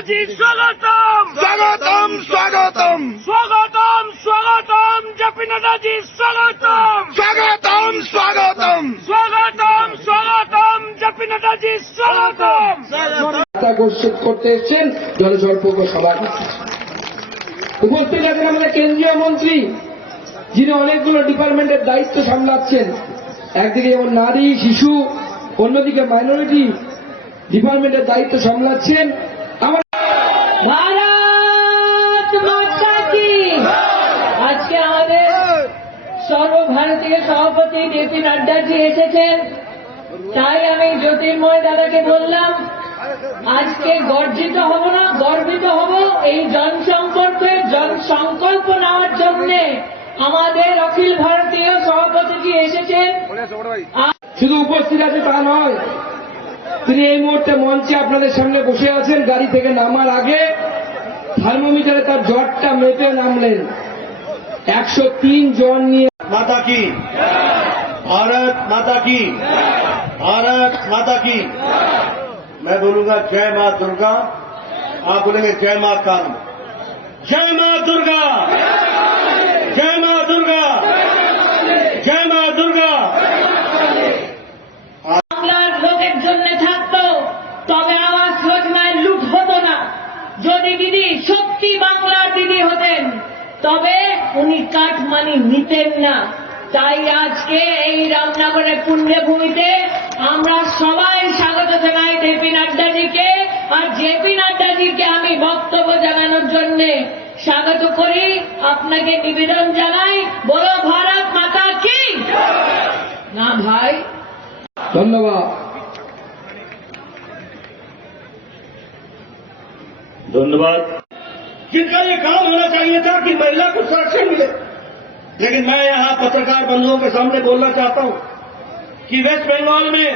नेताजी स्वागतम स्वागतम स्वागतम स्वागतम स्वागतम जेपी नेताजी स्वागतम स्वागतम स्वागतम स्वागतम स्वागतम जेपी नेताजी स्वागतम ঘোষিত করতে এসেছেন জনসম্পর্ক সভাপতি। উপস্থিত আছেন আমাদের কেন্দ্রীয় মন্ত্রী, যিনি অনেকগুলো ডিপার্টমেন্টের দায়িত্ব সামলাচ্ছেন। একদিকে যেমন নারী শিশু, অন্যদিকে মাইনরিটি ডিপার্টমেন্টের দায়িত্ব সামলাচ্ছেন। আমার ভারত মাতা কি। আজকে আমাদের সর্বভারতীয় সভাপতি জেপি নাড্ডাজি এসেছেন, তাই আমি জ্যোতির্ময় দাদাকে বললাম আজকে গর্জিত হব না, গর্বিত হব এই জনসম্পর্কে জনসংকল্প নেওয়ার জন্য আমাদের অখিল ভারতীয় সভাপতিজি এসেছেন। শুধু উপস্থিত আছে তা নয়, তিনি এই মুহূর্তে মঞ্চে আপনাদের সামনে বসে আছেন। গাড়ি থেকে নামার আগে থার্মোমিটারে তার জ্বরটা মেপে নামলেন। 103 জ্বর নিয়ে। माता की भारत माता की भारत माता की। मैं बोलूंगा जय मां दुर्गा, आप बोलेंगे जय मां काली। जय मां दुर्गा, जय मां दुर्गा, जय मां दुर्गा। বাংলার লোকের জন্য থাকতো তবে আবাস যোজনায় লুট হতো না। যদি দিদি সত্যি বাংলার দিদি হতেন তবে উনি কাটমানি নিতেন না। তাই আজকে এই রামনগরের পুণ্যভূমিতে আমরা সবাই স্বাগত জানাই জেপি নাড্ডাজিকে। আর জেপি নাড্ডাজিকে আমি বক্তব্য জানানোর জন্য স্বাগত করি। আপনাকে নিবেদন জানাই, বলো ভারত মাতা কি। না ভাই, ধন্যবাদ। धन्यवाद। जिनका ये काम होना चाहिए था कि महिला को संरक्षण मिले, लेकिन मैं यहां पत्रकार बंधुओं के सामने बोलना चाहता हूं कि वेस्ट बंगाल में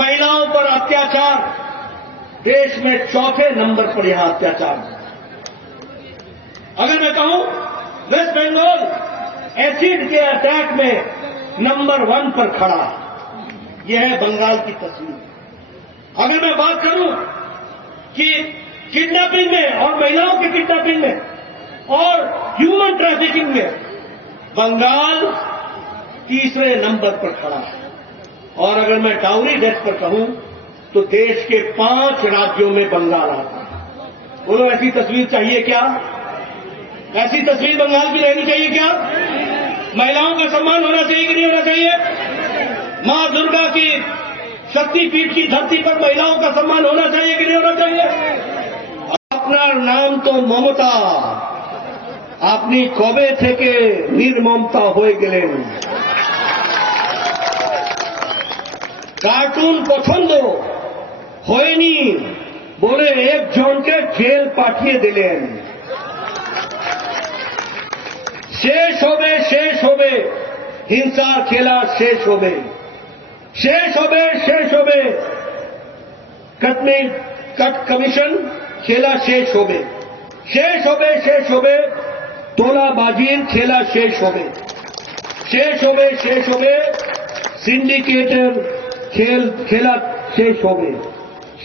महिलाओं पर अत्याचार देश में 4थे नंबर पर यहां अत्याचार। अगर मैं कहूं वेस्ट बंगाल एसिड के अटैक में नंबर 1 पर खड़ा है। यह है बंगाल की तस्वीर। अगर मैं बात करूं कि किडनैपिंग में और महिलाओं की किडनैपिंग में और ह्यूमन ट्रैफिकिंग में बंगाल तीसरे नंबर पर खड़ा है। और अगर मैं डाउरी डेथ पर कहूं तो देश के 5 राज्यों में बंगाल आता है। बोलो, ऐसी तस्वीर चाहिए क्या? ऐसी तस्वीर बंगाल की रहनी चाहिए क्या? महिलाओं का सम्मान होना चाहिए कि नहीं होना चाहिए? मां दुर्गा की शक्तिपीठ की धरती पर महिलाओं का सम्मान होना चाहिए कि नहीं होना चाहिए? আপনার নাম তো মমতা, আপনি কবে থেকে নির্মমতা হয়ে গেলেন? কার্টুন পছন্দ হয়নি বলে একজনকে জেল পাঠিয়ে দিলেন। শেষ হবে, শেষ হবে হিংসার খেলা, শেষ হবে, শেষ হবে, শেষ হবে कट कमीशन खेला, शेष होबे, शेष होबे, शेष होबे तोलाबाजीर खेला, शेष होबे, शेष होबे, शेष होबे सिंडिकेटर खेला, शेष होबे,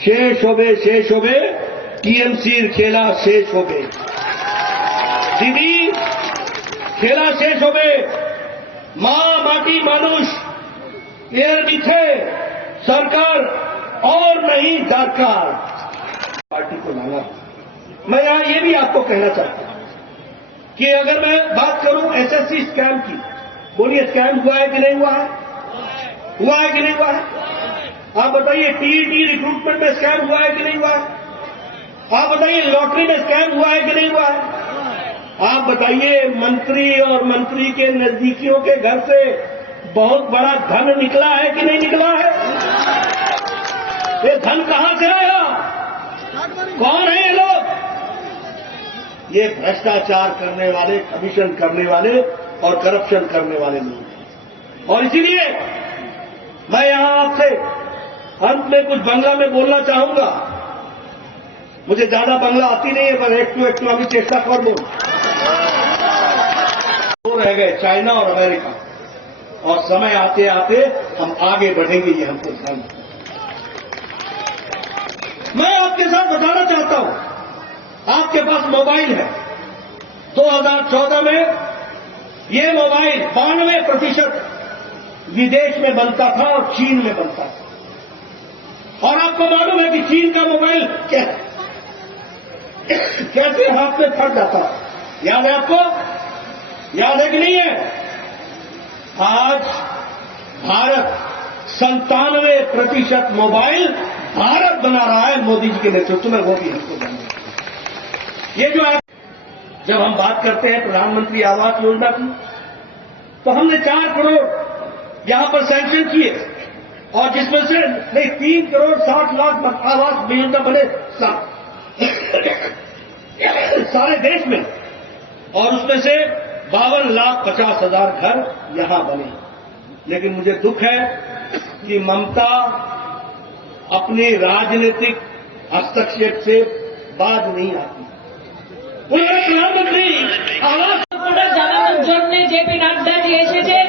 शेष होबे, शेष होबे टीएमसीर खेला, शेष होबे। दीदी खेला शेष होबे। मां माटी मानुष एर बीते सरकार और नहीं दरकार पार्टी को लाना। मैं यहां ये भी आपको कहना चाहता हूं कि अगर मैं बात करूं एसएससी स्कैम की, बोलिए स्कैम हुआ है कि नहीं हुआ है? हुआ है कि नहीं हुआ है? आप बताइए टीईटी रिक्रूटमेंट में स्कैम हुआ है कि नहीं हुआ है? आप बताइए लॉटरी में स्कैम हुआ है कि नहीं हुआ है? आप बताइए मंत्री और मंत्री के नजदीकियों के घर से बहुत बड़ा धन निकला है कि नहीं निकला है? ये धन कहां से आया? कौन है ये लोग? ये भ्रष्टाचार करने वाले, कमीशन करने वाले और करप्शन करने वाले लोग। और इसीलिए मैं यहां आपसे अंत में कुछ बांग्ला में बोलना चाहूंगा। मुझे ज्यादा बांग्ला आती नहीं है, पर एक टू अभी चेष्टा कर दूं। तो रह गए चाइना और अमेरिका, और समय आते आते हम आगे बढ़ेंगे, ये हमको ध्यान। मैं आपके साथ बताना चाहता हूं, आपके पास मोबाइल है। 2014 में ये मोबाइल 92% विदेश में बनता था और चीन में बनता था। और आपको मालूम है कि चीन का मोबाइल कैसे हाथ में फट जाता है, याद है आपको? याद है कि नहीं है? आज भारत 97% मोबाइल भारत बना रहा है मोदी जी के नेतृत्व में, वो भी हमको बनना। ये जो आप जब हम बात करते हैं प्रधानमंत्री आवास योजना की, तो हमने 4 करोड़ यहां पर सैंक्शन किए, और जिसमें से नहीं 3 करोड़ 60 लाख आवास योजना बने सारे देश में, और उसमें से 52,50,000 घर यहां बने। लेकिन मुझे दुख है कि ममता अपने राजनीतिक हस्तक्षेप से बाज नहीं आती। उन्होंने प्रधानमंत्री आवास জানানোর জন্য জেপি নাড্ডাজি এসেছেন।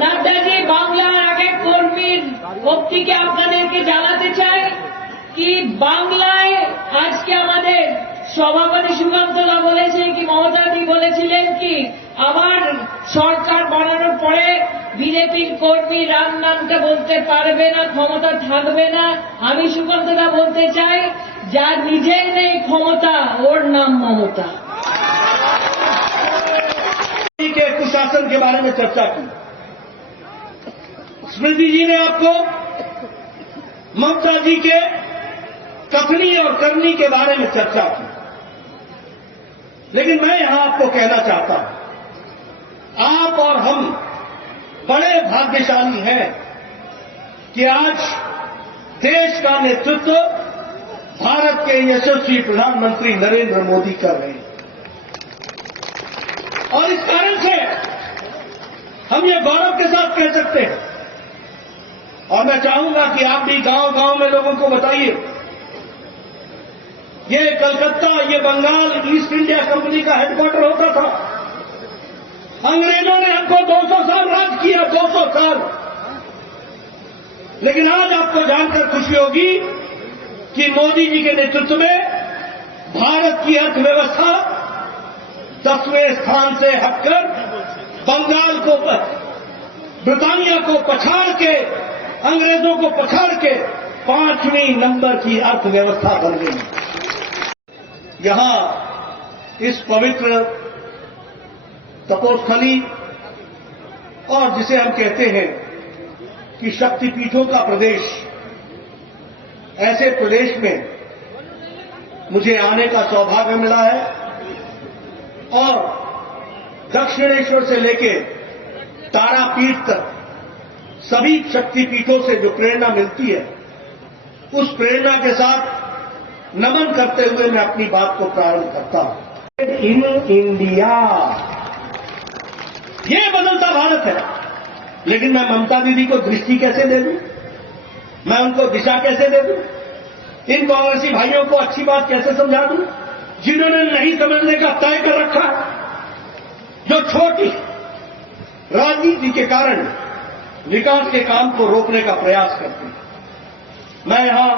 নাড্ডাজি বাংলার এক এক কর্মীর ভক্তিকে আপনাদেরকে জানাতে চাই কি বাংলায় আজকে আমাদের সভাপতি সুকান্তদা বলেছেন কি মমতাদি বলেছিলেন কি আবার সরকার বানানোর পরে বিজেপির কর্মী রাম নামটা বলতে পারবে না, ক্ষমতা থাকবে না। আমি সুকান্তদা বলতে চাই যার নিজের নেই ক্ষমতা ওর নাম মমতা। के कुशासन के बारे में चर्चा की। स्मृति जी ने आपको ममता जी के कथनी और करनी के बारे में चर्चा की। लेकिन मैं यहां आपको कहना चाहता हूं, आप और हम बड़े भाग्यशाली हैं कि आज देश का नेतृत्व भारत के यशस्वी प्रधानमंत्री नरेंद्र मोदी कर रहे हैं। और इस कारण से हम ये गौरव के साथ कह सकते हैं, और मैं चाहूंगा कि आप भी गांव-गांव में लोगों को बताइए, ये कलकत्ता, ये बंगाल ईस्ट इंडिया कंपनी का हेडक्वार्टर होता था। अंग्रेजों ने हमको 200 साल राज किया, 200 साल। लेकिन आज आपको जानकर खुशी होगी कि मोदी जी के नेतृत्व में भारत की अर्थव्यवस्था 10वें स्थान से हटकर बंगाल को, ब्रिटानिया को पछाड़ के, अंग्रेजों को पछाड़ के 5वें नंबर की अर्थव्यवस्था बन गई। यहां इस पवित्र तपोस्थली और जिसे हम कहते हैं कि शक्तिपीठों का प्रदेश, ऐसे प्रदेश में मुझे आने का सौभाग्य मिला है। और दक्षिणेश्वर से लेके तारापीठ तक सभी शक्तिपीठों से जो प्रेरणा मिलती है, उस प्रेरणा के साथ नमन करते हुए मैं अपनी बात को प्रारंभ करता हूं। इन इंडिया, ये बदलता भारत है। लेकिन मैं ममता दीदी को दृष्टि कैसे दे दूं, मैं उनको दिशा कैसे दे दूं, इन कांग्रेसी भाइयों को अच्छी बात कैसे समझा दूं जिन्होंने नहीं समझने का तय कर रखा, जो छोटी राजनीति के कारण विकास के काम को रोकने का प्रयास करते हैं। मैं यहां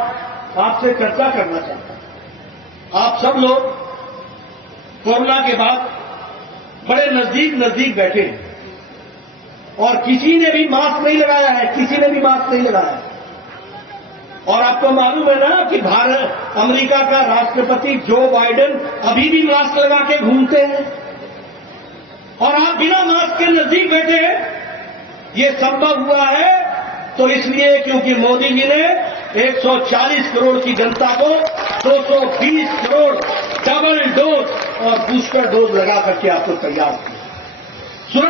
आपसे चर्चा करना चाहता हूं। आप सब लोग कोरोना के बाद बड़े नजदीक बैठे हैं, और किसी ने भी मास्क नहीं लगाया है, किसी ने भी मास्क नहीं लगाया है। और आपको मालूम है ना कि अमेरिका का राष्ट्रपति जो बाइडेन अभी भी मास्क लगा के घूमते हैं, और आप बिना मास्क के नजदीक बैठे हैं। ये संभव हुआ है तो इसलिए क्योंकि मोदी जी ने 140 करोड़ की जनता को 220 करोड़ डबल डोज और बूस्टर डोज लगा करके आपको तैयार किया।